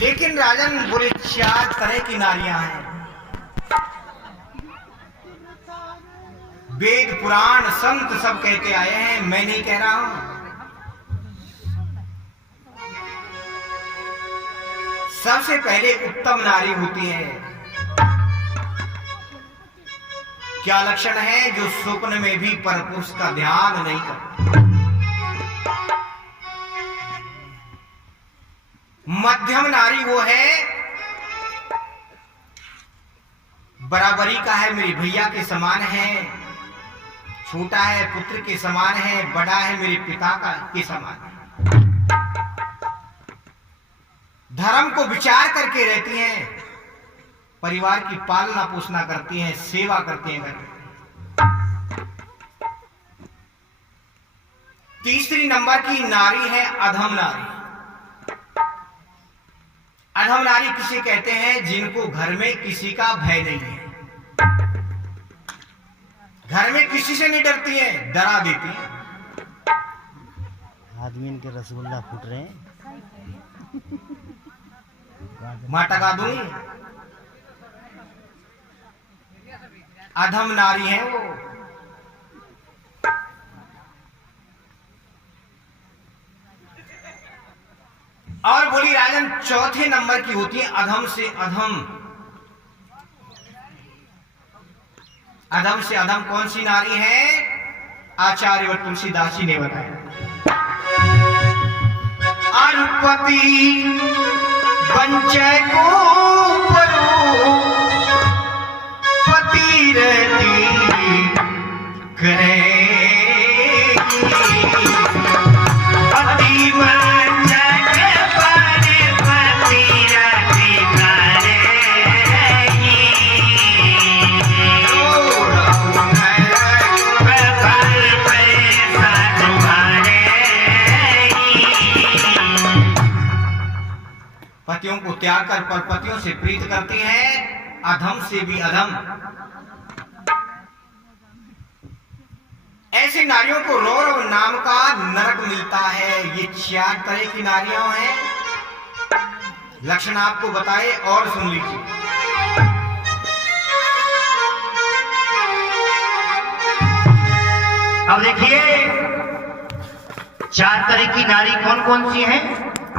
लेकिन राजन बोले 4 तरह की नारियां हैं। वेद पुराण संत सब कहते आए हैं, मैं नहीं कह रहा हूं। सबसे पहले उत्तम नारी होती है। क्या लक्षण है? जो स्वप्न में भी परपुरुष का ध्यान नहीं करती। मध्यम नारी वो है, बराबरी का है, मेरे भैया के समान है, छोटा है पुत्र के समान है, बड़ा है मेरे पिता का के समान है। धर्म को विचार करके रहती हैं, परिवार की पालना पोषणा करती हैं, सेवा करती हैं घर में। तीसरी नंबर की नारी है अधम नारी। अधम नारी किसे कहते हैं? जिनको घर में किसी का भय नहीं है, घर में किसी से नहीं डरती है, डरा देती है। आदमी इनके रसगुल्ला फूट रहे हैं। माटा का दूं? अधम नारी है वो। और बोली राजन चौथे नंबर की होती है अधम से अधम। अधम से अधम कौन सी नारी है? आचार्य व तुलसीदास जी ने बताया। अनुपति वंचय को परो पति रहती करे पति पतियों को त्याग कर परपतियों से प्रीत करती हैं, अधम से भी अधम। ऐसी नारियों को रौरव नाम का नरक मिलता है। ये 4 तरह की नारियां हैं। लक्षण आपको बताए और सुन लीजिए। अब देखिए 4 तरह की नारी कौन कौन सी हैं,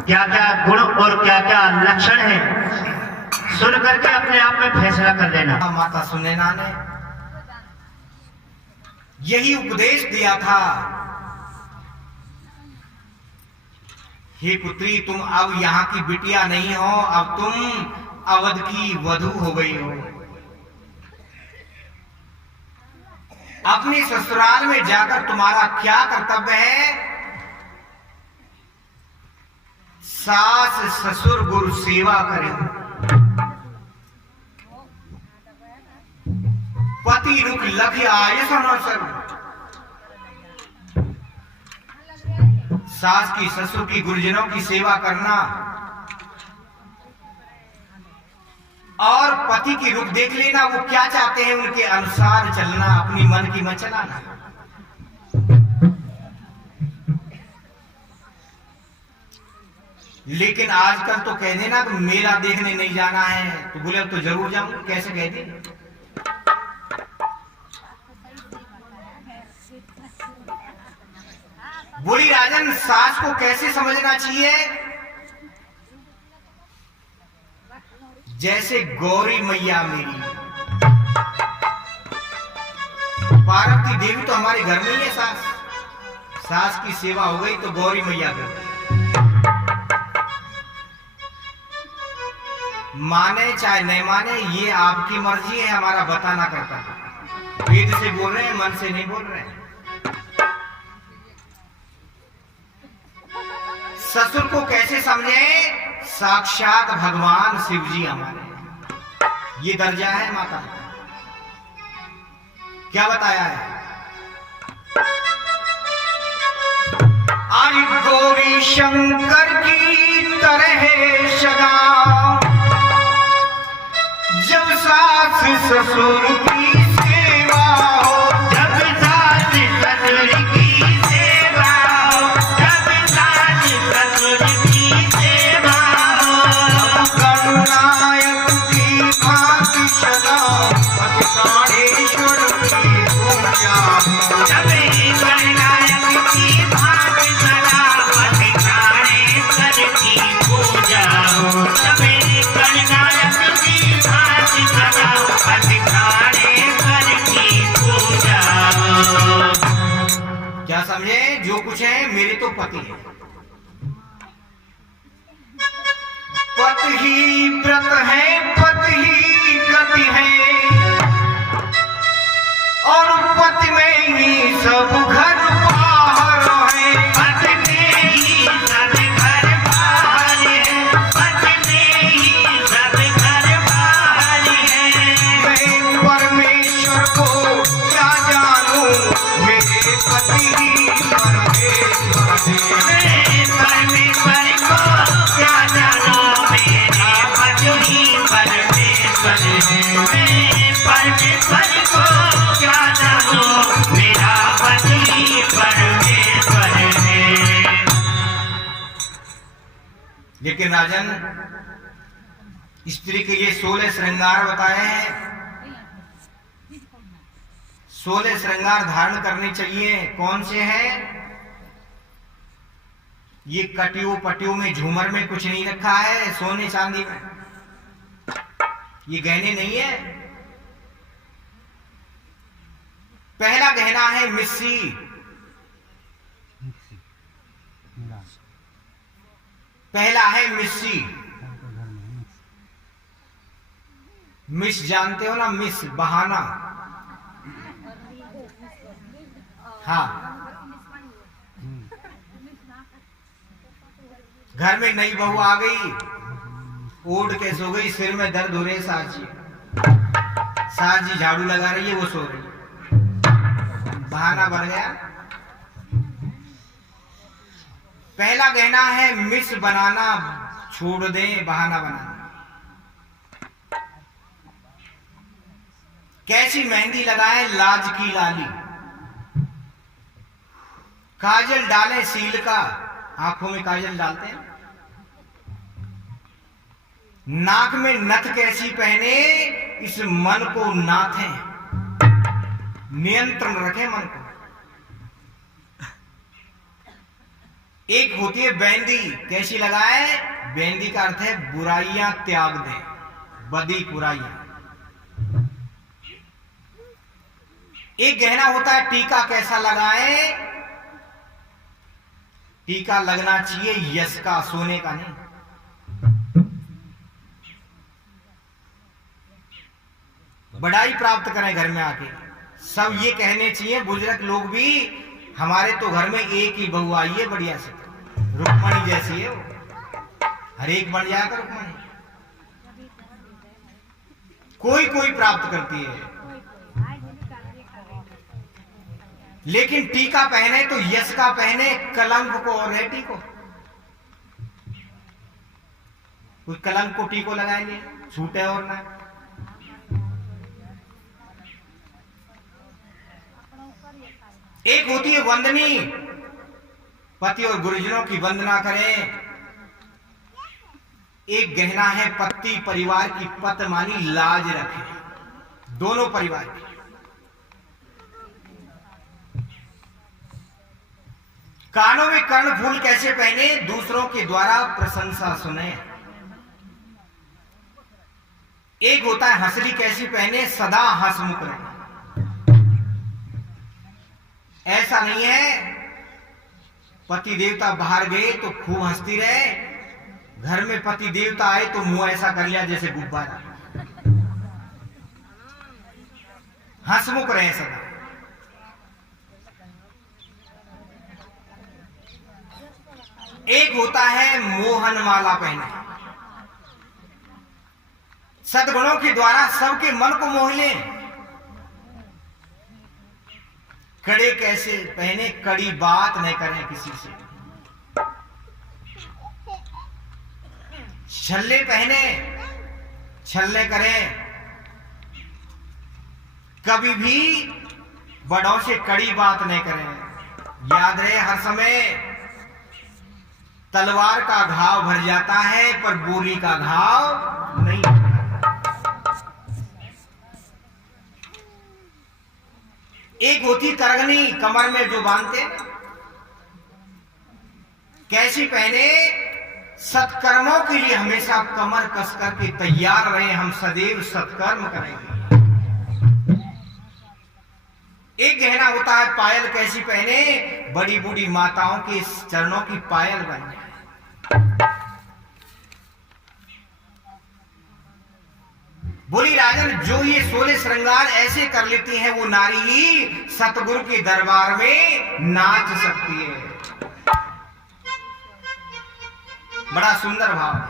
क्या क्या गुण और क्या क्या लक्षण है, सुन करके अपने आप में फैसला कर लेना। माता सुनैना ने यही उपदेश दिया था, हे पुत्री तुम अब यहाँ की बिटिया नहीं हो, अब तुम अवध की वधू हो गई हो। अपने ससुराल में जाकर तुम्हारा क्या कर्तव्य है? सास ससुर गुरु सेवा करें, पति रुक लख आयुष अनवसर। सास की ससुर की गुरुजनों की सेवा करना और पति की रुख देख लेना, वो क्या चाहते हैं उनके अनुसार चलना, अपनी मन की मत चलाना। लेकिन आजकल तो कह देना तो मेला देखने नहीं जाना है, तो बोले तो जरूर जाऊं। कैसे कह दे? बोली राजन सास को कैसे समझना चाहिए? जैसे गौरी मैया मेरी पार्वती देवी तो हमारे घर में ही है। सास की सेवा हो गई तो गौरी मैया कर गई। माने चाहे नहीं माने ये आपकी मर्जी है, हमारा बताना करता है। वेद से बोल रहे हैं, मन से नहीं बोल रहे हैं। ससुर को कैसे समझे? साक्षात भगवान शिव जी हमारे, ये दर्जा है माता। क्या बताया है? आज गौरी शंकर की तरह सदा जब सास ससुर की सेवा हो, जब सास ससुर की सेवा हो, जब सास ससुर की सेवा हो, क्या समझे? जो कुछ है मेरे तो पति है। पति ही व्रत है, पति ही गति है, और पति में ही सब घर बाहर है। पति में ही सब घर बाहर है, पति में ही सब घर बाहर है। मैं परमेश्वर को क्या जानूं, मेरे पति ही परमेश्वर है। मैं परमेश्वर को क्या जानूं, मेरा पति ही परमेश्वर है। मैं परमेश्वर को क्या जानूं, मेरा पति ही परमेश्वर है। लेकिन राजन, स्त्री के लिए 16 श्रृंगार बताए हैं। 16 श्रृंगार धारण करने चाहिए। कौन से हैं? ये कटियों पटियों में, झूमर में कुछ नहीं रखा है, सोने चांदी में। ये गहने नहीं है। पहला गहना है मिस्सी। पहला है मिस्सी। मिस जानते हो ना? मिस बहाना। हाँ, घर में नई बहू आ गई, ओढ़ के सो गई, सिर में दर्द हो रहे, सास जी झाड़ू लगा रही है, वो सो रही, बहाना बन गया। पहला गहना है मिस बनाना, छोड़ दे बहाना बनाना। कैसी मेहंदी लगाए, लाज की लाली। काजल डाले सील का, आंखों में काजल डालते हैं। नाक में नथ कैसी पहने, इस मन को नाथे, नियंत्रण रखे मन को। एक होती है बेंदी, कैसी लगाए? बेंदी का अर्थ है बुराइयां त्याग दे, बदी बुराइयां। एक गहना होता है टीका, कैसा लगाए? टीका लगना चाहिए यश का, सोने का नहीं। बड़ाई प्राप्त करें घर में आके। सब ये कहने चाहिए बुजुर्ग लोग भी, हमारे तो घर में एक ही बहू आई है बढ़िया से, रुक्मणी जैसी है वो, हर एक बन जाएगा रुक्मणी। कोई कोई प्राप्त करती है, लेकिन टीका पहने तो यश का पहने, कलंक को और रेटी को। कोई कलंक को टीको लगाएंगे, छूटे और ना। एक होती है वंदनी, पति और गुरुजनों की वंदना करें। एक गहना है पति, परिवार की पत मानी लाज रखे, दोनों परिवार की। कानों में कर्णफूल कैसे पहने, दूसरों के द्वारा प्रशंसा सुने। एक होता है हंसली कैसी पहने, सदा हंसमुख रहे। ऐसा नहीं है पति देवता बाहर गए तो खूब हंसती रहे, घर में पति देवता आए तो मुंह ऐसा कर लिया जैसे गुब्बारा। हंसमुख रहे सदा। एक होता है मोहन माला पहने, सद्गुणों के द्वारा सबके मन को मोह ले। कड़े कैसे पहने, कड़ी बात नहीं करें किसी से। छल्ले पहने, छल्ले करें, कभी भी बड़ों से कड़ी बात नहीं करें। याद रहे हर समय, तलवार का घाव भर जाता है पर बोली का घाव नहीं। एक होती तरगनी, कमर में जो बांधते, कैसी पहने, सत्कर्मों के लिए हमेशा कमर कस करके तैयार रहे, हम सदैव सत्कर्म करेंगे। एक गहना होता है पायल, कैसी पहने, बड़ी बूढ़ी माताओं के चरणों की पायल बन जाए। बोली राजन, जो ये 16 श्रृंगार ऐसे कर लेती हैं वो नारी ही सतगुरु के दरबार में नाच सकती है। बड़ा सुंदर भाव है।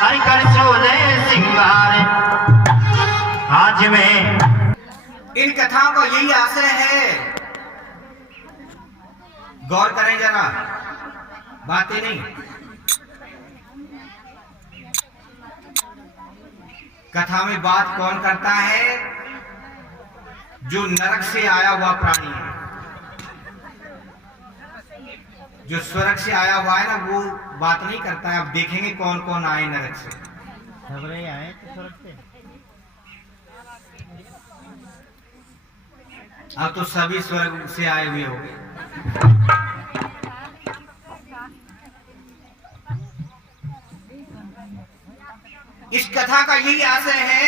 हर कर 16 श्रृंगार आज में। इन कथाओं का यही आशय है, गौर करें जरा, बातें नहीं। कथा में बात कौन करता है? जो नरक से आया हुआ प्राणी है, जो स्वर्ग से आया हुआ है ना, वो बात नहीं करता है। अब देखेंगे कौन कौन आए नरक से। खबरें आए तो स्वर्ग से। अब तो सभी स्वर्ग से आए हुए होंगे। इस कथा का यही आशय है,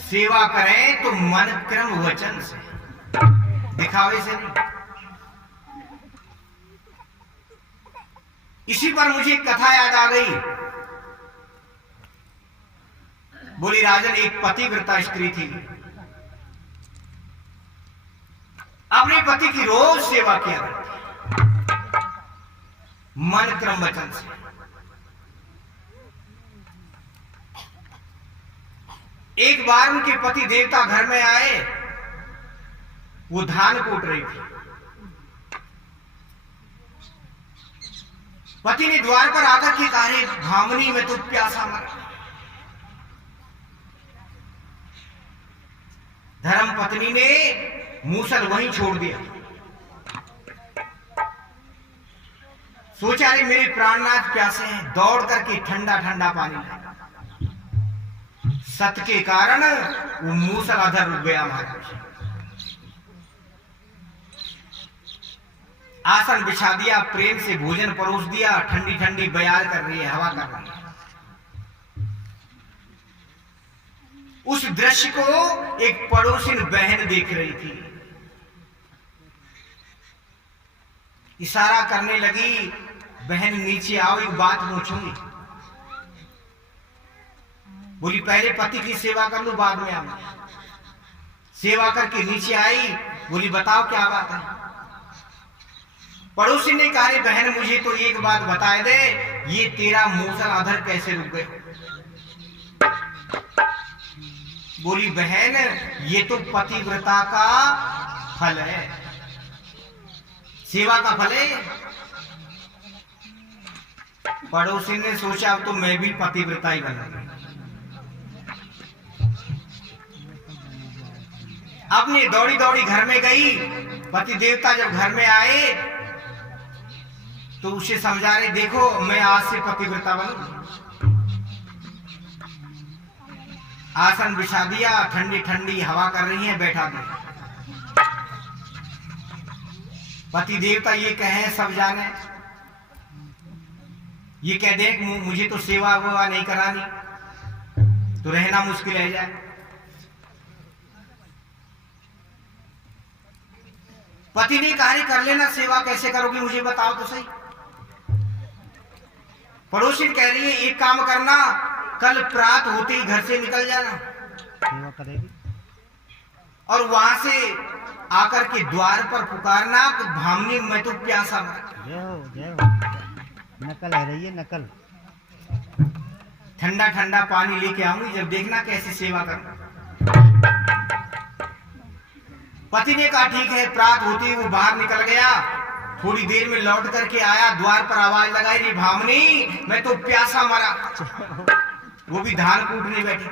सेवा करें तो मन क्रम वचन से, दिखावे से नहीं। इसी पर मुझे एक कथा याद आ गई। बोली राजन, एक पतिव्रता स्त्री थी, अपने पति की रोज सेवा किया करती, मन क्रम वचन से। एक बार उनके पति देवता घर में आए, वो धान कूट रही थी। पति ने द्वार पर आकर के कहा, भामनी में तो प्यासा मरा। धर्म पत्नी ने मूसल वहीं छोड़ दिया। सोचा, रे मेरे प्राणनाथ प्यासे हैं, दौड़ करके ठंडा ठंडा पानी लाया। सत के कारण वो मूसल अधर रुक गया। महाराज आसन बिछा दिया, प्रेम से भोजन परोस दिया, ठंडी ठंडी बयार कर रही है, हवा कर रही है। उस दृश्य को एक पड़ोसिन बहन देख रही थी। इशारा करने लगी, बहन नीचे आओ, एक बात पूछूंगी। बोली पहले पति की सेवा कर लो, बाद में आऊंगी। सेवा करके नीचे आई, बोली बताओ क्या बात है। पड़ोसी ने कहा, बहन मुझे तो एक बात बताए दे, ये तेरा मूसल अधर कैसे रुक गए। बोली बहन, ये तो पतिव्रता का फल है, सेवा का फल है। पड़ोसी ने सोचा, अब तो मैं भी पतिव्रता ही बनूंगा। अपनी दौड़ी दौड़ी घर में गई। पति देवता जब घर में आए तो उसे समझा रहे, देखो मैं आज से पतिव्रता बनूं। आसन बिछा दिया, ठंडी ठंडी हवा कर रही है, बैठा दिया। पति देवता ये कहे सब जाने, ये कह दे मुझे तो सेवा वेवा नहीं करानी, तो रहना मुश्किल है जाए। पति ने कहा, कर लेना, सेवा कैसे करोगी मुझे बताओ तो सही। पड़ोसी कह रही है, एक काम करना, कल प्रात होते ही घर से निकल जाना, सेवा करेगी, और वहां से आकर के द्वार पर पुकारना, भामनी मैं तो प्यासा मरा। जय हो जय हो। नकल है रही है, नकल। ठंडा ठंडा पानी लेके आऊंगी, जब देखना कैसे सेवा करना। पति ने कहा ठीक है। प्रात होती वो बाहर निकल गया। थोड़ी देर में लौट करके आया, द्वार पर आवाज लगाई, रे भामनी मैं तो प्यासा मरा। वो भी धान कूटने बैठी थी।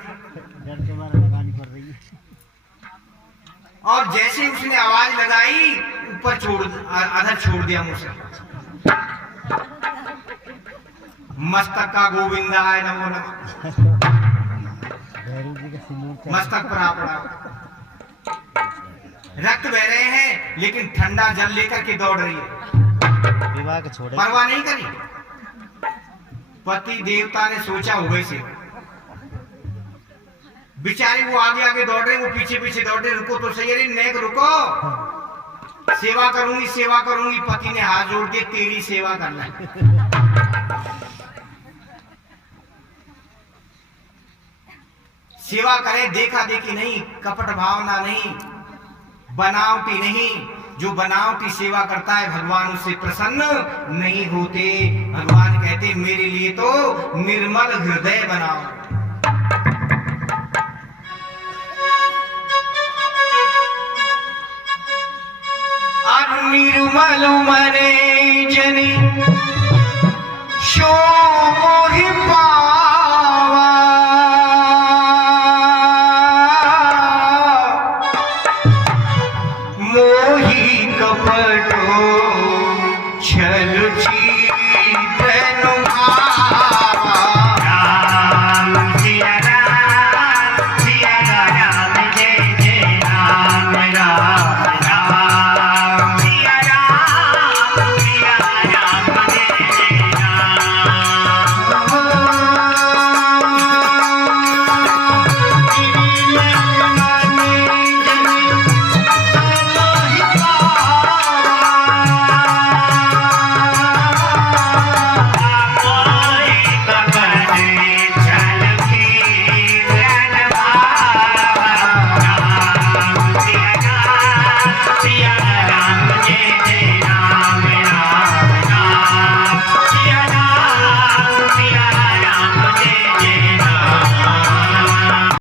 डर के मारे लगानी पड़ रही है। और जैसे उसने आवाज लगाई, ऊपर अधर छोड़ दिया मुझसे। मस्तक का गोविंदा है, नमो नमः। भैरव जी का सिंदूर मस्तक पर आ पड़ा, रक्त बह रहे हैं, लेकिन ठंडा जल लेकर के दौड़ रही है, विवाह के छोड़े, परवाह नहीं करी। पति देवता ने सोचा हुए से बेचारे वो आगे आगे दौड़ रहे, वो पीछे पीछे दौड़ रहे। रुको तो सही, अरे नेक रुको, सेवा करूंगी। पति ने हाथ जोड़ के तेरी सेवा करना। सेवा करें देखा देखी नहीं, कपट भावना नहीं, बनावटी नहीं। जो बनावटी सेवा करता है भगवान उससे प्रसन्न नहीं होते। भगवान कहते मेरे लिए तो निर्मल हृदय बनाओ। अब निर्मल मने जनी शो मोहि पावा, मोहि कपटो छल छी